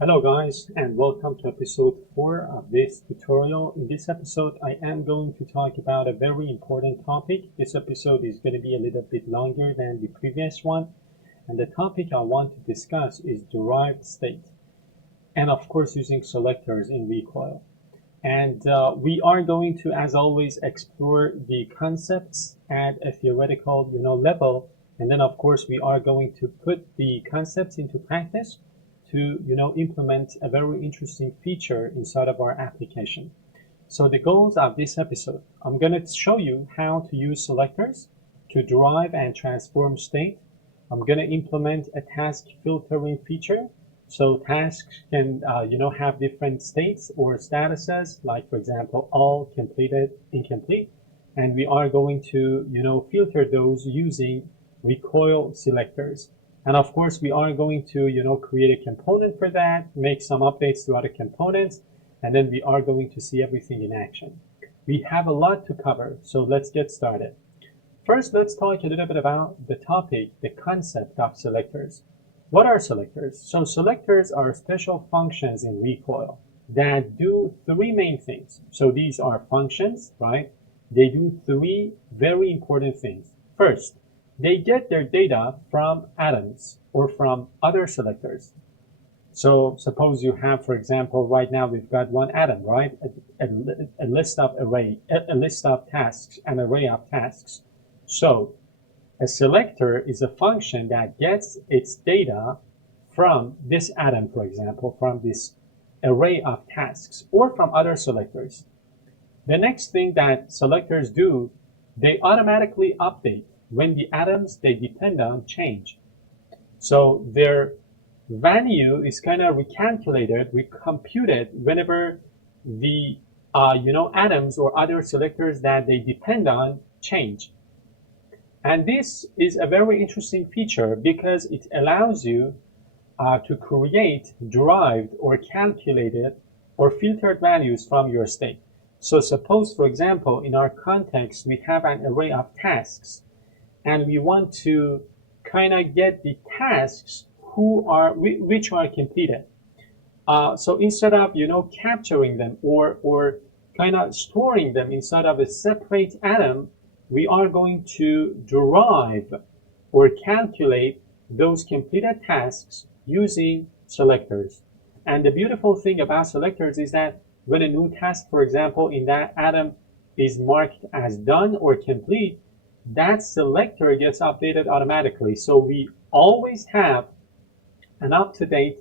Hello guys, and welcome to episode 4 of this tutorial. In this episode, I am going to talk about a very important topic. This episode is going to be a little bit longer than the previous one, and the topic I want to discuss is derived state, and of course using selectors in Recoil. And we are going to, as always, explore the concepts at a theoretical level, and then of course we are going to put the concepts into practice to implement a very interesting feature inside of our application. So the goals of this episode, I'm going to show you how to use selectors to derive and transform state. I'm going to implement a task filtering feature. So tasks can have different states or statuses, like for example all, completed, incomplete, and we are going to filter those using recoil selectors. And of course, we are going to, create a component for that, make some updates to other components, and then we are going to see everything in action. We have a lot to cover, so let's get started. First, let's talk a little bit about the topic, the concept of selectors. What are selectors? So selectors are special functions in Recoil that do three main things. So these are functions, right? They do three very important things. First, they get their data from atoms or from other selectors. So suppose you have, for example, right now we've got one atom, right? A list of tasks, an array of tasks. So a selector is a function that gets its data from this atom, for example, from this array of tasks or from other selectors. The next thing that selectors do, they automatically update when the atoms they depend on change. So their value is kind of recalculated, recomputed whenever the atoms or other selectors that they depend on change. And this is a very interesting feature because it allows you to create derived or calculated or filtered values from your state. So suppose, for example, in our context, we have an array of tasks, and we want to kind of get the tasks which are completed. So instead of capturing them or kind of storing them inside of a separate atom, we are going to derive or calculate those completed tasks using selectors. And the beautiful thing about selectors is that when a new task, for example, in that atom is marked as done or complete, that selector gets updated automatically. So we always have an up-to-date,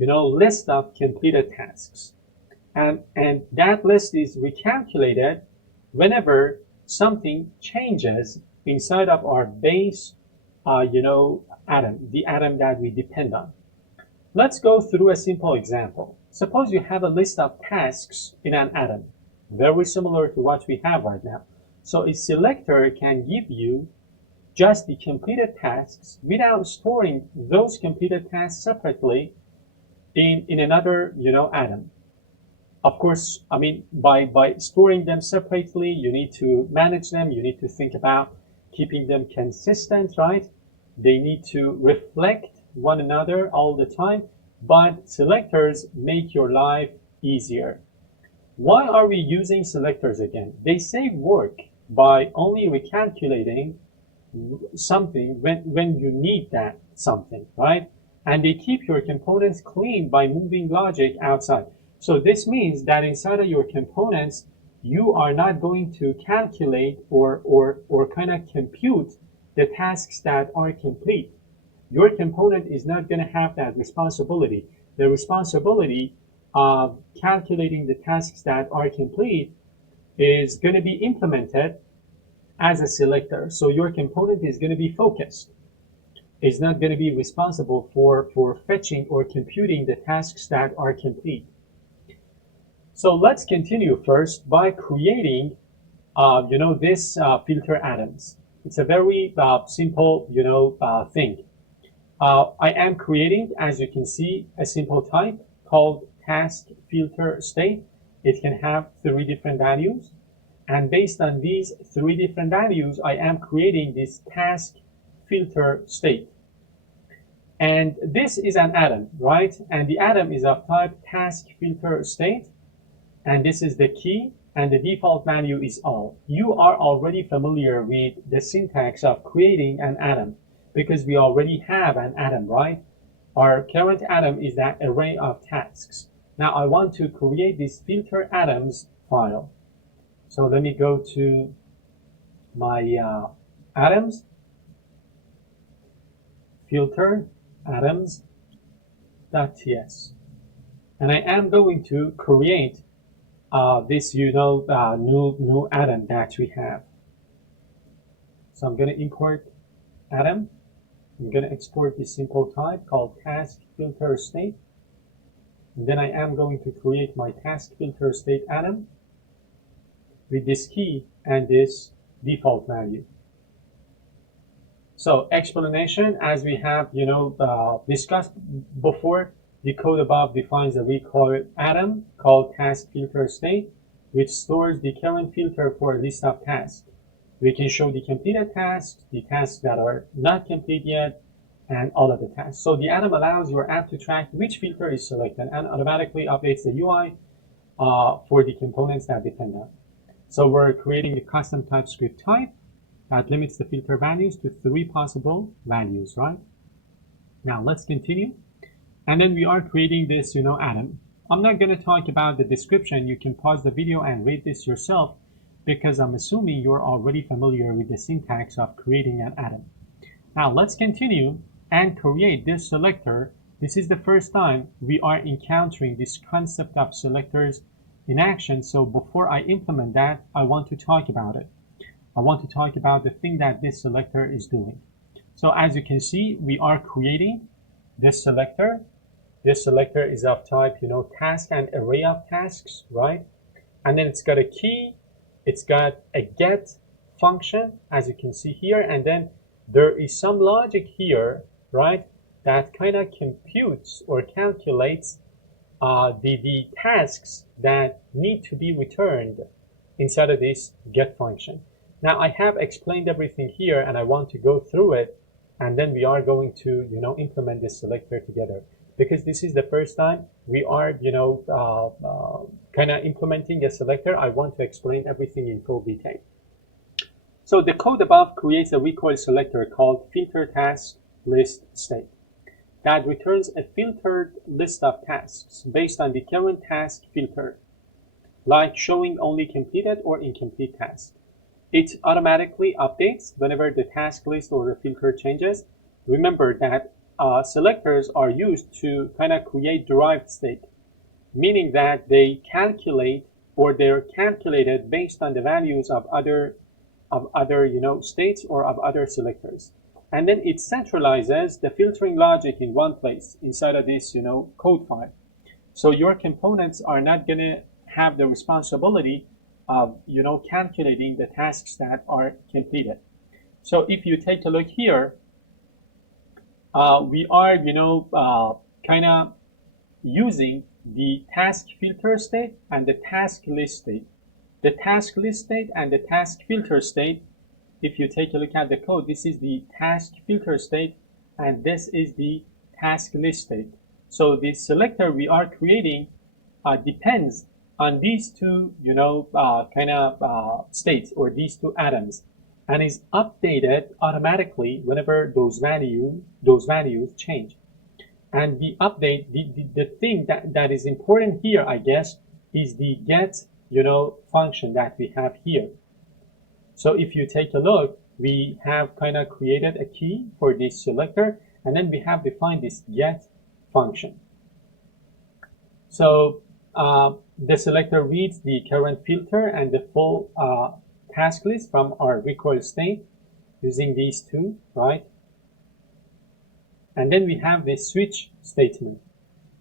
list of completed tasks. And that list is recalculated whenever something changes inside of our base, atom, the atom that we depend on. Let's go through a simple example. Suppose you have a list of tasks in an atom, very similar to what we have right now. So a selector can give you just the completed tasks without storing those completed tasks separately in another, atom. Of course, I mean, by storing them separately, you need to manage them. You need to think about keeping them consistent, right? They need to reflect one another all the time, but selectors make your life easier. Why are we using selectors again? They save work by only recalculating something when you need that something, right? And they keep your components clean by moving logic outside. So this means that inside of your components, you are not going to calculate or kind of compute the tasks that are complete. Your component is not going to have that responsibility. The responsibility of calculating the tasks that are complete is going to be implemented as a selector. So your component is going to be focused. It's not going to be responsible for fetching or computing the tasks that are complete. So let's continue first by creating, this filter atoms. It's a very simple, thing. I am creating, as you can see, a simple type called task filter state. It can have 3 different values. And based on these 3 different values, I am creating this task filter state. And this is an atom, right? And the atom is of type task filter state. And this is the key, and the default value is all. You are already familiar with the syntax of creating an atom because we already have an atom, right? Our current atom is that array of tasks. Now I want to create this filter atoms file. So let me go to my atoms, filter atoms.ts. And I am going to create this, new atom that we have. So I'm going to import atom. I'm going to export this simple type called task filter state. And then I am going to create my task filter state atom with this key and this default value. So explanation, as we have, discussed before, the code above defines a recoil atom called task filter state, which stores the current filter for a list of tasks. We can show the completed tasks, the tasks that are not complete yet, and all of the tasks. So the atom allows your app to track which filter is selected and automatically updates the UI for the components that depend on it. So we're creating a custom TypeScript type that limits the filter values to 3 possible values, right? Now let's continue. And then we are creating this, atom. I'm not going to talk about the description. You can pause the video and read this yourself because I'm assuming you're already familiar with the syntax of creating an atom. Now let's continue and create this selector. This is the first time we are encountering this concept of selectors in action. So before I implement that, I want to talk about it. I want to talk about the thing that this selector is doing. So as you can see, we are creating this selector. This selector is of type, task and array of tasks, right? And then it's got a key, it's got a get function, as you can see here, and then there is some logic here, right, that kind of computes or calculates the tasks that need to be returned inside of this get function. Now I have explained everything here and I want to go through it, and then we are going to, implement this selector together. Because this is the first time we are, kind of implementing a selector, I want to explain everything in full detail. So the code above creates a recoil selector called filter task list state that returns a filtered list of tasks based on the current task filter, like showing only completed or incomplete tasks. It automatically updates whenever the task list or the filter changes. Remember that selectors are used to kind of create derived state, meaning that they calculate or they're calculated based on the values of other states or of other selectors. And then it centralizes the filtering logic in one place inside of this code file. So your components are not going to have the responsibility of calculating the tasks that are completed. So if you take a look here, we are kind of using the task filter state and the task list state. The task list state and the task filter state, if you take a look at the code, this is the task filter state and this is the task list state. So the selector we are creating depends on these two states or these two atoms, and is updated automatically whenever those values change. And the update, the thing that is important here, I guess, is the get function that we have here. So if you take a look, we have kind of created a key for this selector, and then we have defined this get function. So the selector reads the current filter and the full task list from our recoil state using these two, right? And then we have this switch statement.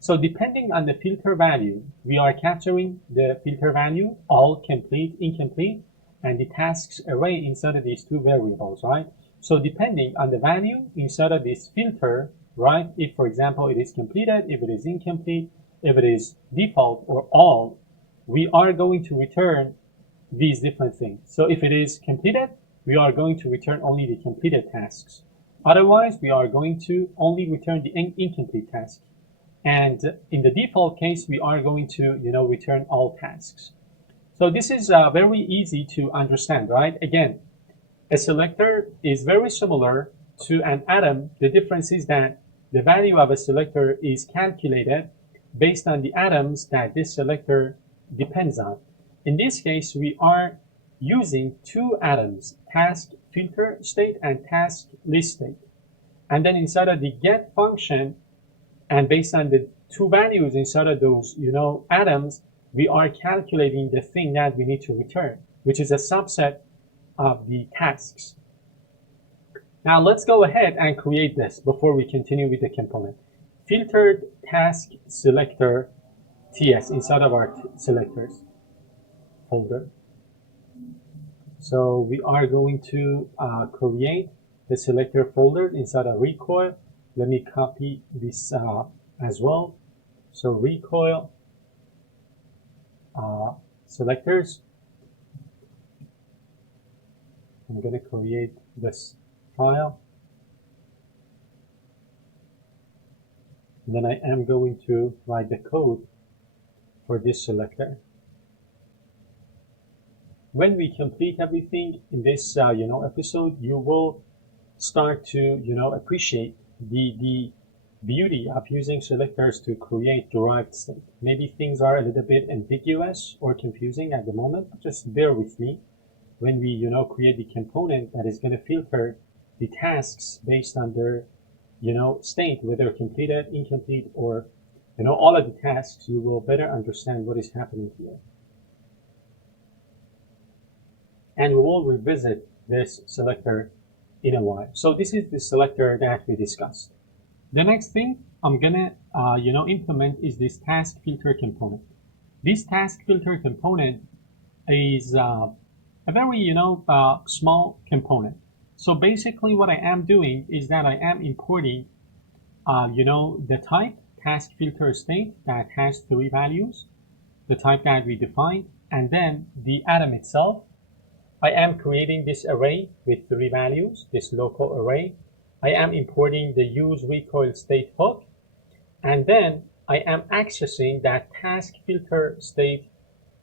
So depending on the filter value, we are capturing the filter value, all complete, incomplete, and the tasks array inside of these two variables, right? So depending on the value inside of this filter, right, if for example it is completed, if it is incomplete, if it is default or all, we are going to return these different things. So if it is completed, we are going to return only the completed tasks. Otherwise, we are going to only return the incomplete task. And in the default case, we are going to, return all tasks. So this is very easy to understand, right? Again, a selector is very similar to an atom. The difference is that the value of a selector is calculated based on the atoms that this selector depends on. In this case, we are using two atoms, task filter state and task list state. And then inside of the get function, and based on the two values inside of those, atoms, we are calculating the thing that we need to return, which is a subset of the tasks. Now let's go ahead and create this before we continue with the component. Filtered task selector TS inside of our selectors folder. So we are going to create the selector folder inside of Recoil. Let me copy this as well. So Recoil selectors. I'm going to create this file. And then I am going to write the code for this selector. When we complete everything in this episode, you will start to appreciate the beauty of using selectors to create derived state. Maybe things are a little bit ambiguous or confusing at the moment, but just bear with me. When we create the component that is going to filter the tasks based on their state, whether completed, incomplete, or all of the tasks, you will better understand what is happening here. And we will revisit this selector in a while. So this is the selector that we discussed. The next thing I'm gonna implement is this task filter component. This task filter component is a very small component. So basically what I am doing is that I am importing the type task filter state that has 3 values, the type that we defined, and then the atom itself. I am creating this array with 3 values, this local array. I am importing the use recoil state hook, and then I am accessing that task filter state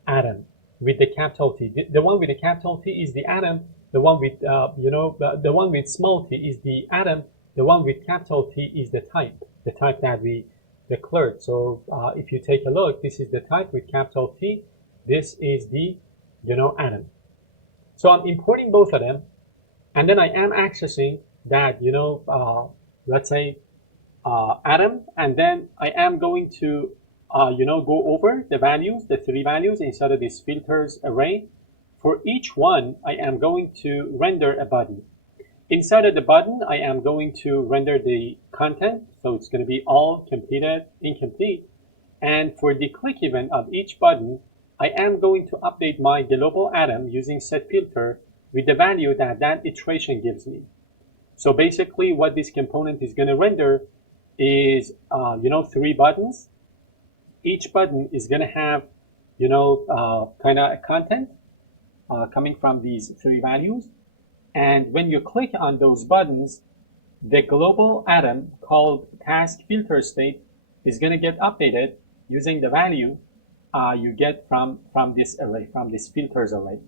atom with the capital T. The one with the capital T is the atom. The one with the one with small t is the atom. The one with capital T is the type that we declared. So if you take a look, this is the type with capital T. This is the atom. So I'm importing both of them, and then I am accessing that let's say atom, and then I am going to go over the values, the 3 values inside of this filters array. For each one, I am going to render a button. Inside of the button, I am going to render the content, so it's going to be all completed, incomplete. And for the click event of each button, I am going to update my global atom using setFilter with the value that that iteration gives me. So basically what this component is going to render is 3 buttons. Each button is going to have kind of a content coming from these 3 values. And when you click on those buttons, the global atom called task filter state is going to get updated using the value you get from this array, from this filters array.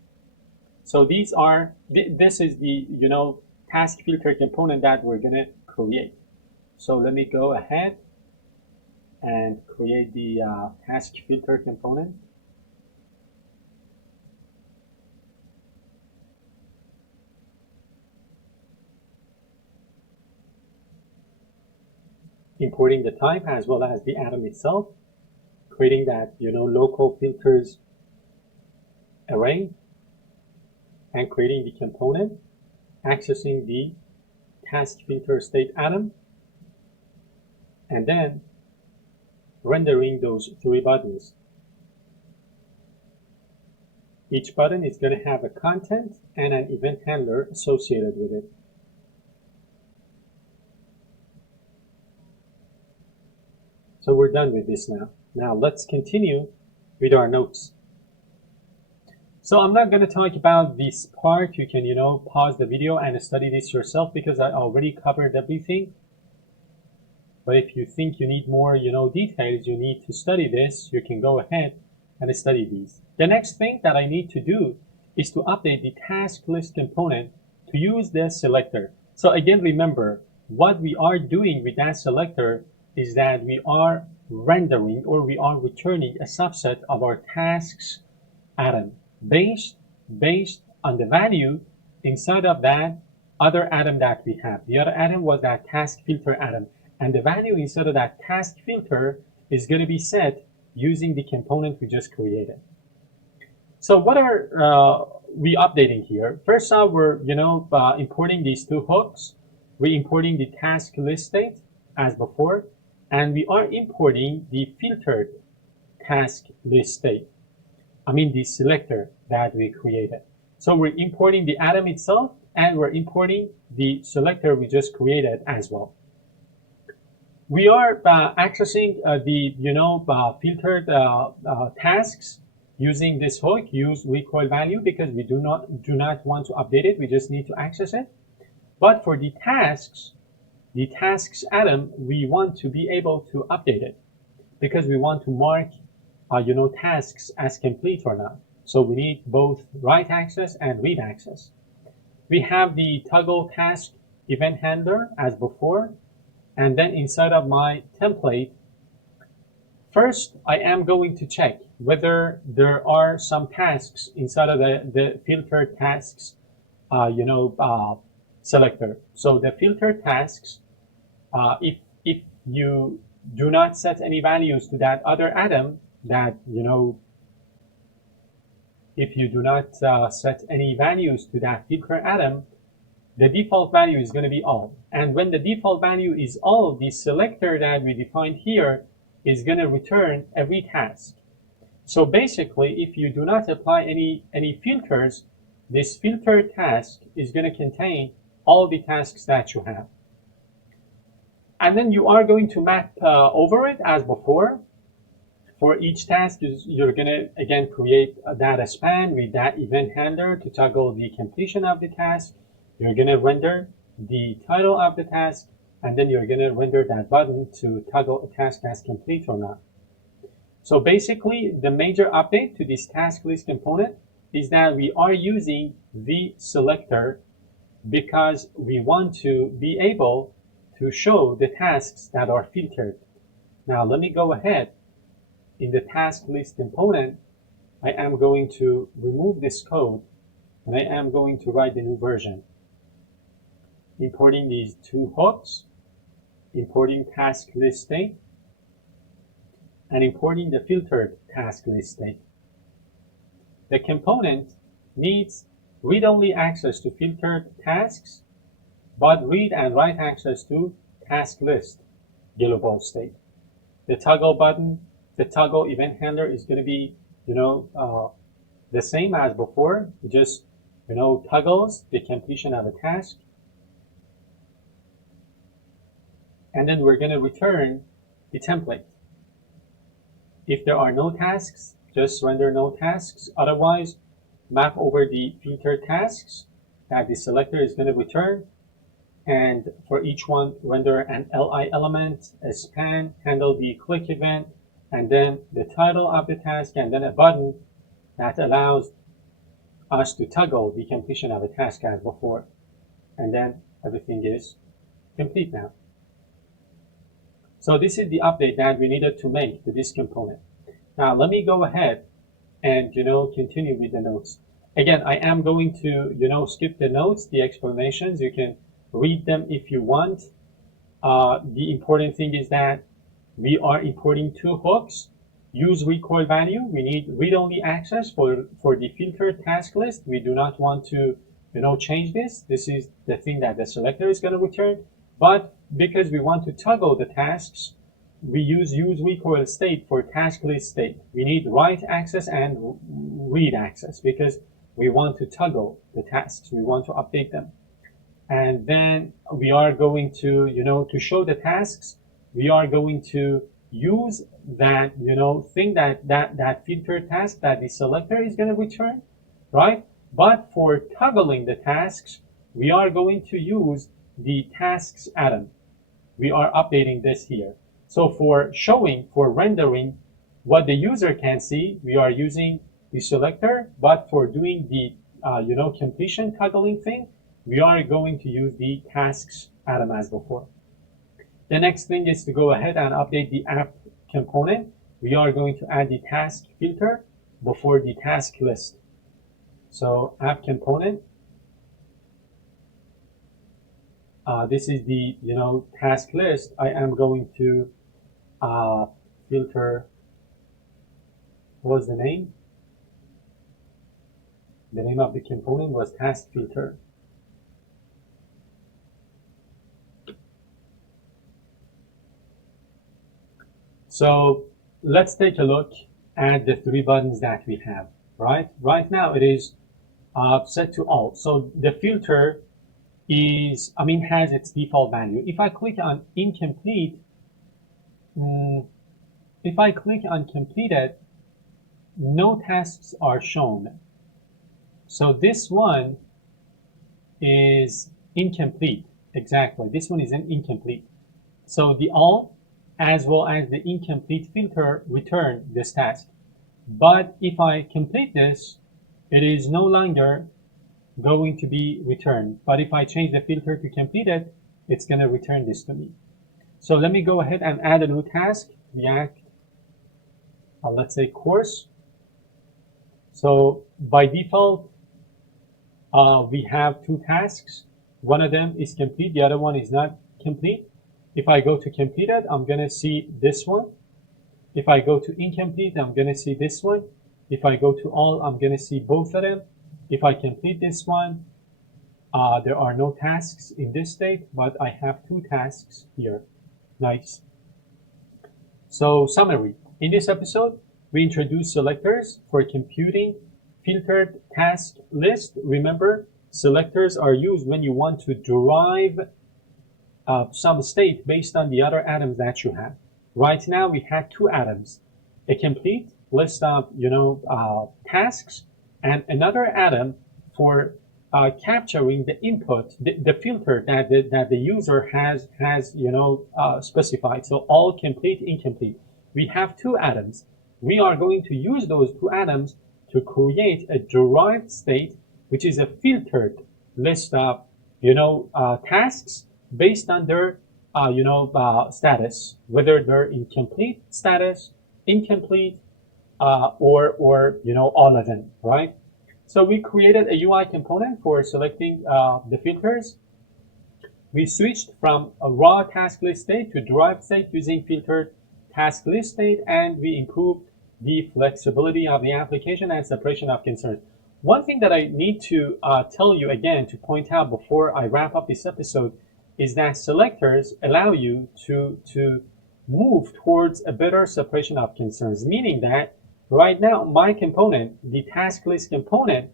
So these are, this is the task filter component that we're going to create. So let me go ahead and create the task filter component. Importing the type as well as the atom itself, creating that local filters array, and creating the component, accessing the task filter state atom, and then rendering those 3 buttons. Each button is going to have a content and an event handler associated with it. So we're done with this now. Now let's continue with our notes. So I'm not going to talk about this part. You can, pause the video and study this yourself because I already covered everything. But if you think you need more, details, you need to study this, you can go ahead and study these. The next thing that I need to do is to update the task list component to use the selector. So again, remember, what we are doing with that selector is that we are rendering or we are returning a subset of our tasks atom based on the value inside of that other atom that we have. The other atom was that task filter atom, and the value inside of that task filter is going to be set using the component we just created. So what are we updating here? First off, we're importing these two hooks. We're importing the task list state as before, and we are importing the filtered task list state. I mean the selector that we created. So we're importing the atom itself, and we're importing the selector we just created as well. We are accessing the filtered tasks using this hook, use recoil value, because we do not want to update it. We just need to access it. But for the tasks atom, we want to be able to update it because we want to mark tasks as complete or not. So we need both write access and read access. We have the toggle task event handler as before. And then inside of my template, first I am going to check whether there are some tasks inside of the filtered tasks selector. So the filtered tasks, if you do not set any values to that other atom, that if you do not set any values to that filter atom, the default value is going to be all. And when the default value is all, the selector that we defined here is going to return every task. So basically, if you do not apply any filters, this filtered task is going to contain all the tasks that you have. And then you are going to map over it as before. For each task, you're going to, again, create a data span with that event handler to toggle the completion of the task. You're going to render the title of the task, and then you're going to render that button to toggle a task as complete or not. So basically, the major update to this task list component is that we are using the selector because we want to be able to show the tasks that are filtered. Now, let me go ahead. In the task list component, I am going to remove this code, and I am going to write the new version. Importing these two hooks, importing task list state, and importing the filtered task list state. The component needs read-only access to filtered tasks, but read and write access to task list yellow ball state. The toggle button, the toggle event handler is going to be, the same as before. It just, toggles the completion of a task. And then we're going to return the template. If there are no tasks, just render no tasks. Otherwise, map over the filtered tasks that the selector is going to return. And for each one, render an li element, a span, handle the click event, and then the title of the task, and then a button that allows us to toggle the completion of a task as before. And then everything is complete now. So this is the update that we needed to make to this component. Now let me go ahead and continue with the notes. Again, I am going to skip the notes, the explanations. You can read them if you want. The important thing is that we are importing two hooks. Use recoil value. We need read-only access for the filtered task list. We do not want to change this. This is the thing that the selector is going to return. But because we want to toggle the tasks, we use recoil state for task list state. We need write access and read access because we want to toggle the tasks. We want to update them. And then we are going to, to show the tasks, we are going to use that, thing that filter task that the selector is going to return. right? But for toggling the tasks, we are going to use the tasks atom. We are updating this here. So for showing, for rendering what the user can see, we are using the selector, but for doing the completion toggling thing, we are going to use the tasks atom as before. The next thing is to go ahead and update the app component. We are going to add the task filter before the task list. So app component, this is the task list. I am going to filter. What was the name? The name of the component was task filter. So let's take a look at the three buttons that we have, right? Right now it is set to all. So the filter is, has its default value. If I click on incomplete, if I click on completed, no tasks are shown. So this one is incomplete. Exactly. This one is an incomplete. So the all as well as the incomplete filter return this task. But if I complete this, it is no longer going to be returned. But if I change the filter to completed, it's going to return this to me. So let me go ahead and add a new task, React, let's say course. So by default, we have two tasks. One of them is complete, the other one is not complete. If I go to completed, I'm going to see this one. If I go to incomplete, I'm going to see this one. If I go to all, I'm going to see both of them. If I complete this one, there are no tasks in this state, but I have two tasks here. Nice. So summary. In this episode, we introduced selectors for computing filtered task list. Remember, selectors are used when you want to derive some state based on the other atoms that you have. Right now, we have two atoms, a complete list of tasks, and another atom for capturing the input, the filter that the user has specified. So all complete, incomplete. We have two atoms. We are going to use those two atoms to create a derived state, which is a filtered list of tasks based on their status, whether they're in complete status, incomplete, or all of them, right? So we created a UI component for selecting the filters. We switched from a raw task list state to derived state using filtered task list state, and we improved the flexibility of the application and separation of concerns. One thing that I need to tell you again, to point out before I wrap up this episode, is that selectors allow you to move towards a better separation of concerns, meaning that right now my component, the task list component,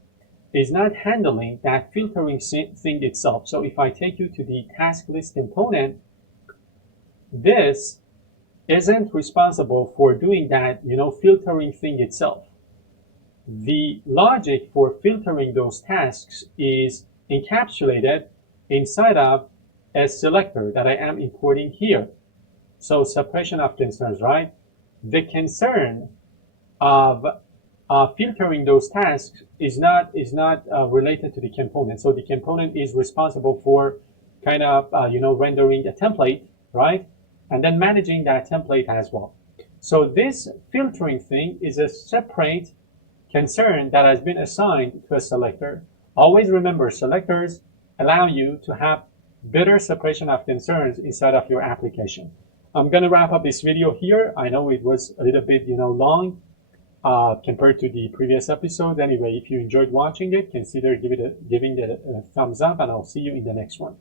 is not handling that filtering thing itself. So if I take you to the task list component, this isn't responsible for doing that filtering thing itself. The logic for filtering those tasks is encapsulated inside of a selector that I am importing here. So separation of concerns, right? The concern of filtering those tasks is not related to the component. So the component is responsible for kind of rendering a template, right? And then managing that template as well. So this filtering thing is a separate concern that has been assigned to a selector. Always remember, selectors allow you to have better separation of concerns inside of your application. I'm going to wrap up this video here. I know it was a little bit long compared to the previous episodes. Anyway, if you enjoyed watching it, consider giving it a thumbs up, and I'll see you in the next one.